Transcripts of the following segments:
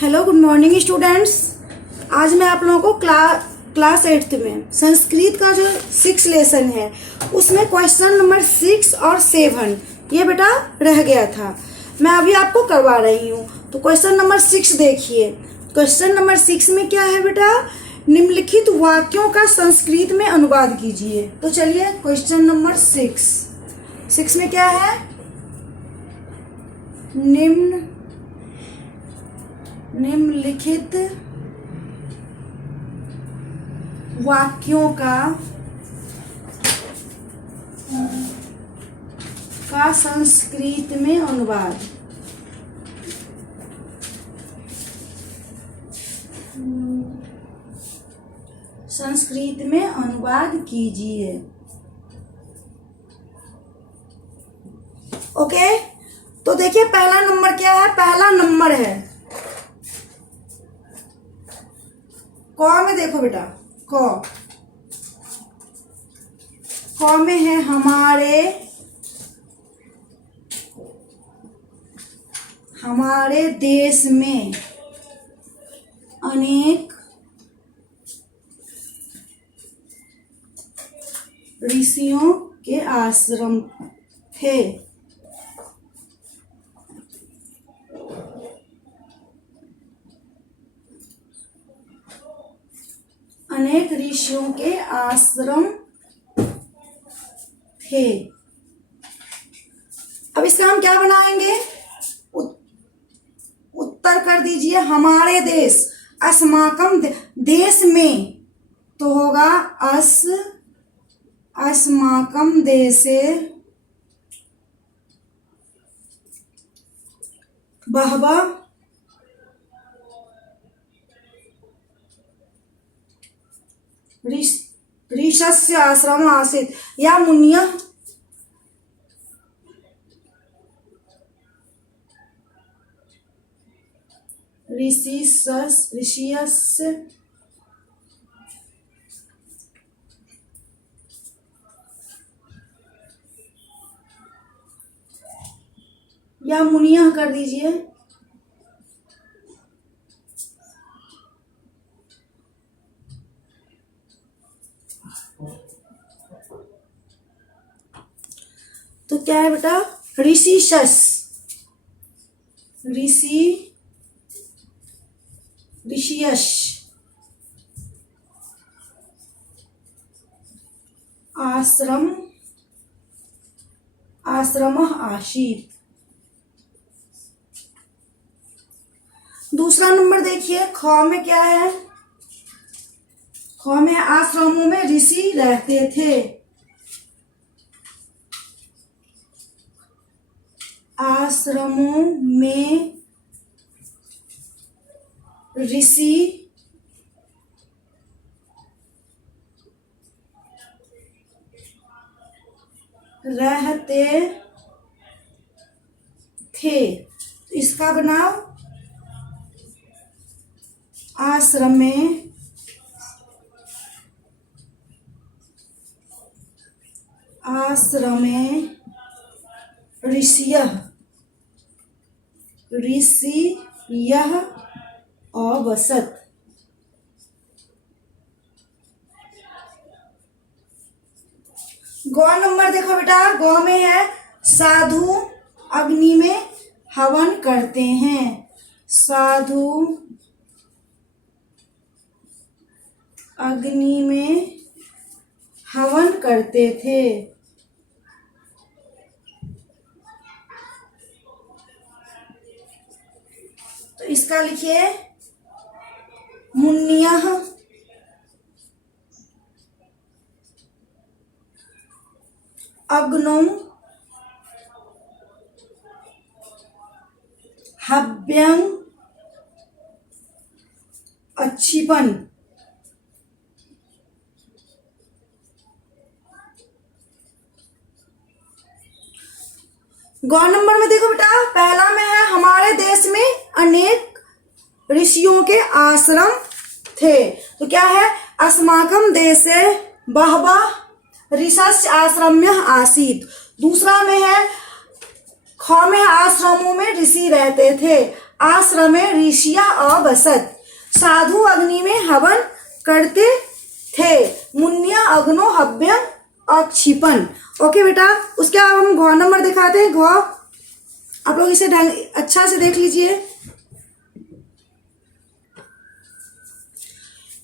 Hello good morning students. आज मैं आप लोगों को क्लास 8th में संस्कृत का जो 6 लेसन है उसमें क्वेश्चन नंबर 6 और 7 ये बेटा रह गया था, मैं अभी आपको करवा रही हूँ। तो क्वेश्चन नंबर 6 देखिए। क्वेश्चन नंबर 6 में क्या है बेटा, निम्नलिखित वाक्यों का संस्कृत में अनुवाद कीजिए। तो चलिए क्वेश्चन नंबर 6 में क्या है, निम्नलिखित वाक्यों का संस्कृत में अनुवाद। संस्कृत में अनुवाद कीजिए। ओके, तो देखिए पहला नंबर क्या है, पहला नंबर है क में। देखो बेटा क में है हमारे देश में अनेक ऋषियों के आश्रम थे। अनेक ऋषियों के आश्रम थे। अब इसका हम क्या बनाएंगे, उत्तर कर दीजिए हमारे देश। अस्माकम देश में तो होगा अस्माकम देशे बहवः ऋषस्य आश्रम आसीत्। या मुनियः ऋषियस्य या मुनियः कर दीजिए। तो क्या है बेटा, ऋषियस् आश्रमः आसीत्। दूसरा नंबर देखिए, ख में क्या है, ख में आश्रमों में ऋषि रहते थे। आश्रमों में ऋषि रहते थे। इसका बनाओ आश्रमे ऋषियः अवसत्। गौ नंबर देखो बेटा, गौ में है साधु अग्नि में हवन करते हैं। साधु अग्नि में हवन करते थे। तो इसका लिखिए मुनियः अग्नौ हव्यं अच्छिपन्। गौ नंबर में देखो बेटा, पहला में है हमारे देश में अनेक ऋषियों के आश्रम थे। तो क्या है, अस्माकम देशे बहवः ऋषस्य आश्रम्यः आसीत्। दूसरा में है ख में आश्रमों में ऋषि रहते थे। आश्रमे ऋषिया अवसत। साधु अग्नि में हवन करते थे, मुन्या अग्नो हव्यम अक्षिपन। ओके बेटा, उसके बाद हम घ नंबर दिखाते हैं। घ आप लोग इसे ढंग अच्छा से देख लीजिए।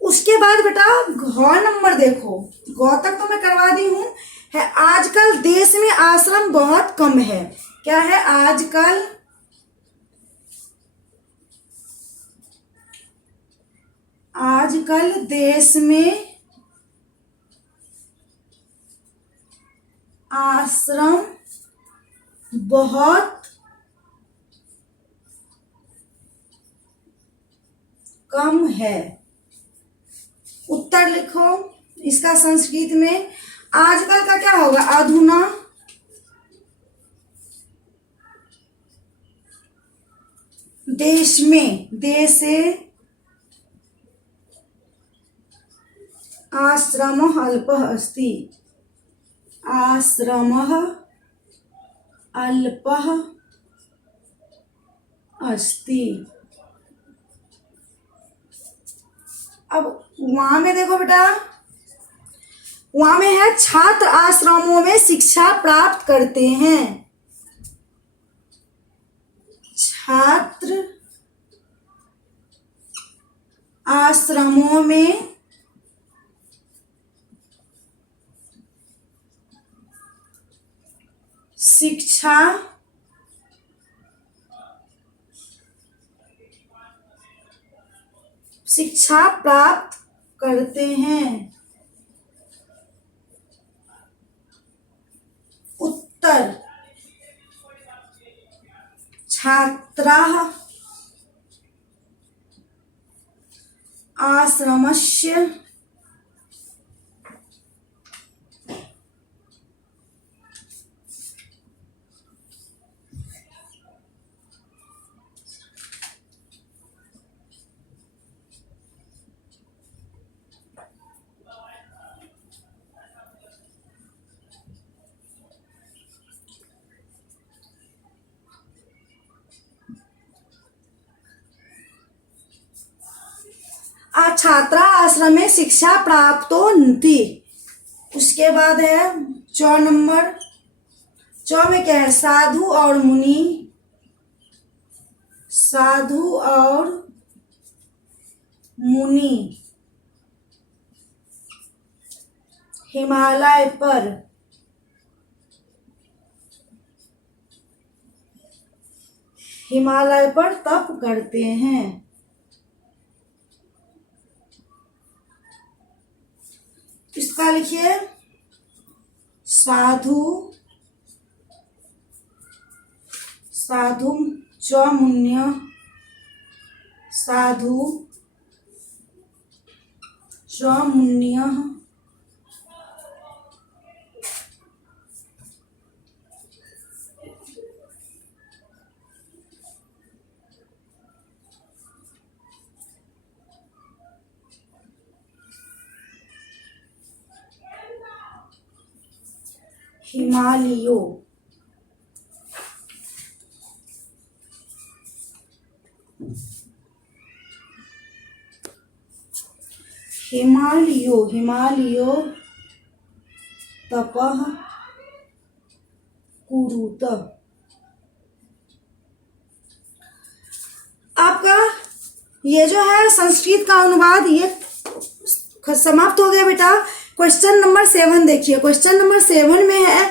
उसके बाद बेटा घ नंबर देखो, घ तक तो मैं करवा दी हूं। है आजकल देश में आश्रम बहुत कम है। क्या है? आजकल देश में आश्रम बहुत कम है। उत्तर लिखो इसका संस्कृत में। आजकल का क्या होगा? अधुना। देश में, देशे आश्रमः अल्पः अस्ति। आश्रमः अल्पः अस्ति। अब वहां में देखो बेटा, वहां में है छात्र आश्रमों में शिक्षा प्राप्त करते हैं। छात्र आश्रमों में शिक्षा प्राप्त करते हैं। उत्तर छात्राः आश्रमस्य छात्रा आश्रम में शिक्षा प्राप्त होती। उसके बाद है चौ नंबर। चौ में क्या है? साधु और मुनि। साधु और मुनि हिमालय पर तप करते हैं। इसका लिखिए साधु चौमुन्य साधु चौमुन्य हिमालयो तपः कुरुत। आपका ये जो है संस्कृत का अनुवाद ये समाप्त हो गया बेटा। क्वेश्चन नंबर 7 देखिए। क्वेश्चन नंबर 7 में है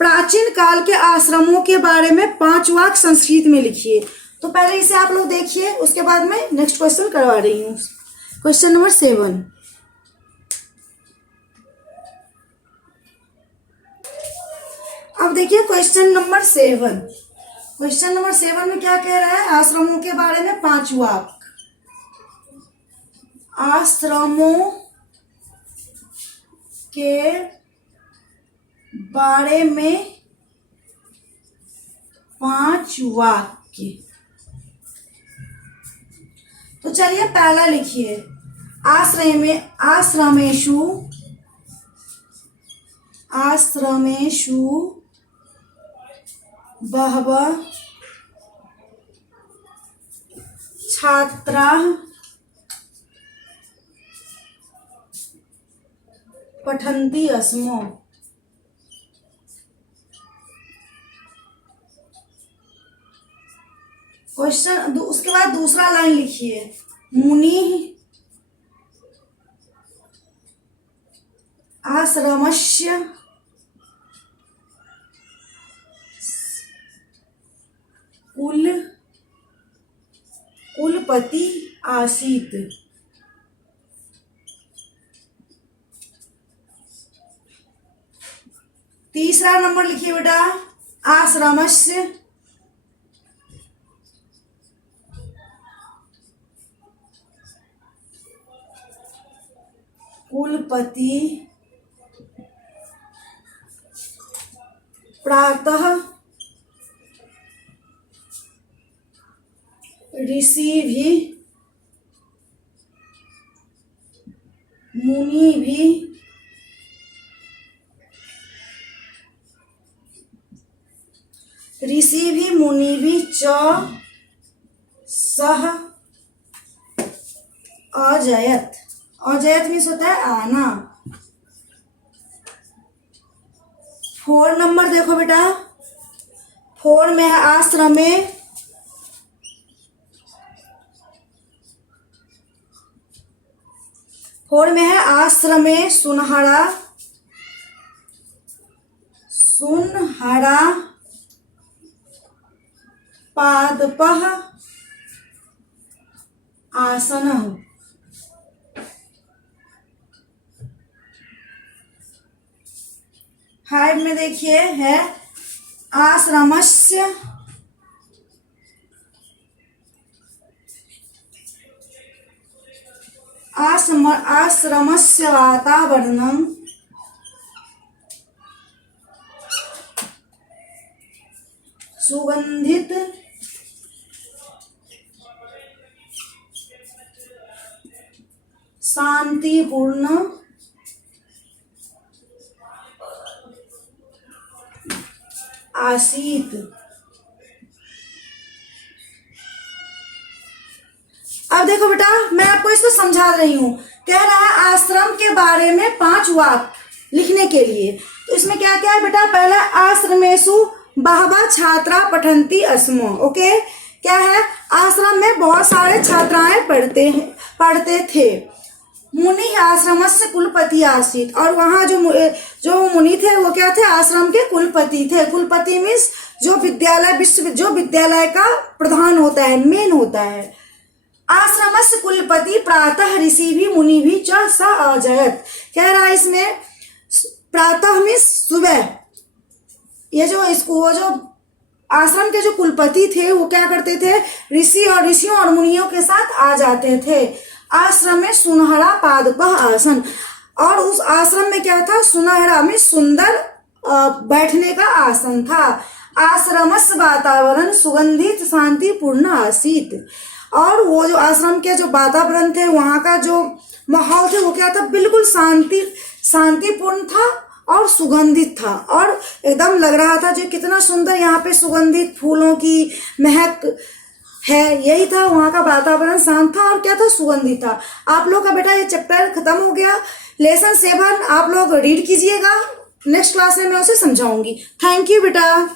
प्राचीन काल के आश्रमों के बारे में 5 वाक्य संस्कृत में लिखिए। तो पहले इसे आप लोग देखिए, उसके बाद में नेक्स्ट क्वेश्चन करवा रही हूँ। Question number 7। अब देखिए क्वेश्चन नंबर 7। क्वेश्चन नंबर 7 में क्या कह रहा है? आश्रमों के बारे में 5 वाक्य। आश्रमों के बारे में 5 वाक्य। तो चलिए पहला लिखिए। आश्रमेषु बहवः छात्रा पठन्ति स्म। क्वेश्चन उसके बाद दूसरा लाइन लिखिए, मुनि आश्रमस्य कुलपति आसीत्। तीसरा नंबर लिखिए बेटा, आश्रमस्य कुलपति प्रातः ऋषि मुनि भी च सह अजयत। अजयत मीन्स होता है आना। 4 नंबर देखो बेटा, 4 में है आश्रमे, सुनहरा पादपः आसनः। 5 में देखिए है आश्रमस्य वातावरणं सुगंधित शांतिपूर्ण आसीत। अब देखो बेटा, मैं आपको इसको समझा रही हूं। कह रहा है आश्रम के बारे में 5 वाक्य लिखने के लिए। तो इसमें क्या क्या है बेटा, पहला आश्रमेषु बहवः छात्रा पठन्ति स्म। ओके, क्या है, आश्रम में बहुत सारे छात्राएं पढ़ते थे। मुनि आश्रमस्य कुलपति आसीत, और वहां जो मुनि थे वो क्या थे, आश्रम के कुलपति थे। कुलपति मीन्स जो विद्यालय का प्रधान होता है, मेन होता है। आश्रमस्य कुलपति प्रातः ऋषि भी मुनि भी च स अजयत। कह रहा है इसमें प्रातः मीन्स सुबह, ये जो आश्रम के जो कुलपति थे वो क्या करते थे, ऋषियों और मुनियों के साथ आ जाते थे। आश्रम में सुनहरा पादपः आसन, और उस आश्रम में क्या था, सुनहरा में सुंदर बैठने का आसन था। आश्रमस्य वातावरण सुगंधित शांतिपूर्ण आसीत, और वो जो आश्रम के जो वातावरण थे, वहां का जो माहौल थे वो क्या था, बिल्कुल शांतिपूर्ण था और सुगंधित था, और एकदम लग रहा था जो कितना सुंदर यहाँ पे सुगंधित फूलों की महक है। यही था वहाँ का वातावरण, शांत था और क्या था, सुगंधित था। आप लोग का बेटा ये चैप्टर खत्म हो गया। लेसन 7 आप लोग रीड कीजिएगा, नेक्स्ट क्लास में मैं उसे समझाऊंगी। थैंक यू बेटा।